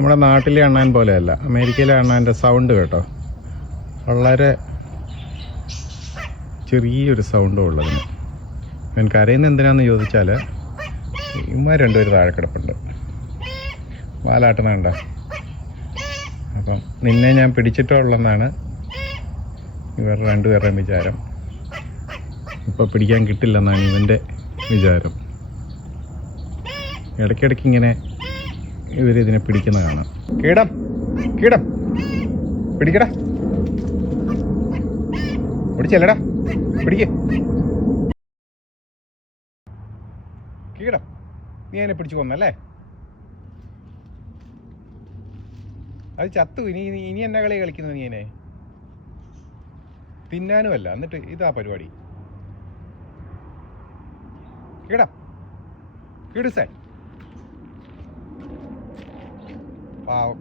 നമ്മുടെ നാട്ടിലെ അണ്ണാൻ പോലെയല്ല. അമേരിക്കയിലെ അണ്ണാന്റെ സൗണ്ട് കേട്ടോ. വളരെ ചെറിയൊരു സൗണ്ടും ഉള്ളതിന്. ഞാൻ കരയുന്ന എന്തിനാന്ന് ചോദിച്ചാൽ ഇമ്മ രണ്ടുപേര് താഴെ കിടപ്പുണ്ട്. വാലാട്ടണ കണ്ട. അപ്പം നിന്നെ ഞാൻ പിടിച്ചിട്ടുള്ളതെന്നാണ് ഇവർ രണ്ടുപേരുടെയും വിചാരം. ഇപ്പം പിടിക്കാൻ കിട്ടില്ലെന്നാണ് ഇവന്റെ വിചാരം. ഇടയ്ക്കിടയ്ക്ക് ഇങ്ങനെ ഇവരിതിനെ പിടിക്കുന്ന കാണാം കീടം കീടം. പിടിക്കടാ. പിടിച്ചല്ലടാ പിടിക്ക്. കീടം നീ അതിനെ പിടിച്ചു കൊന്നല്ലേ? അത് ചത്തു. ഇനി ഇനി- എന്നാ കളി കളിക്കുന്നത് നീ അതിനെ? തിന്നാനുമല്ല. എന്നിട്ട് ഇതാ പരിപാടി. കീടം കീടുസേ about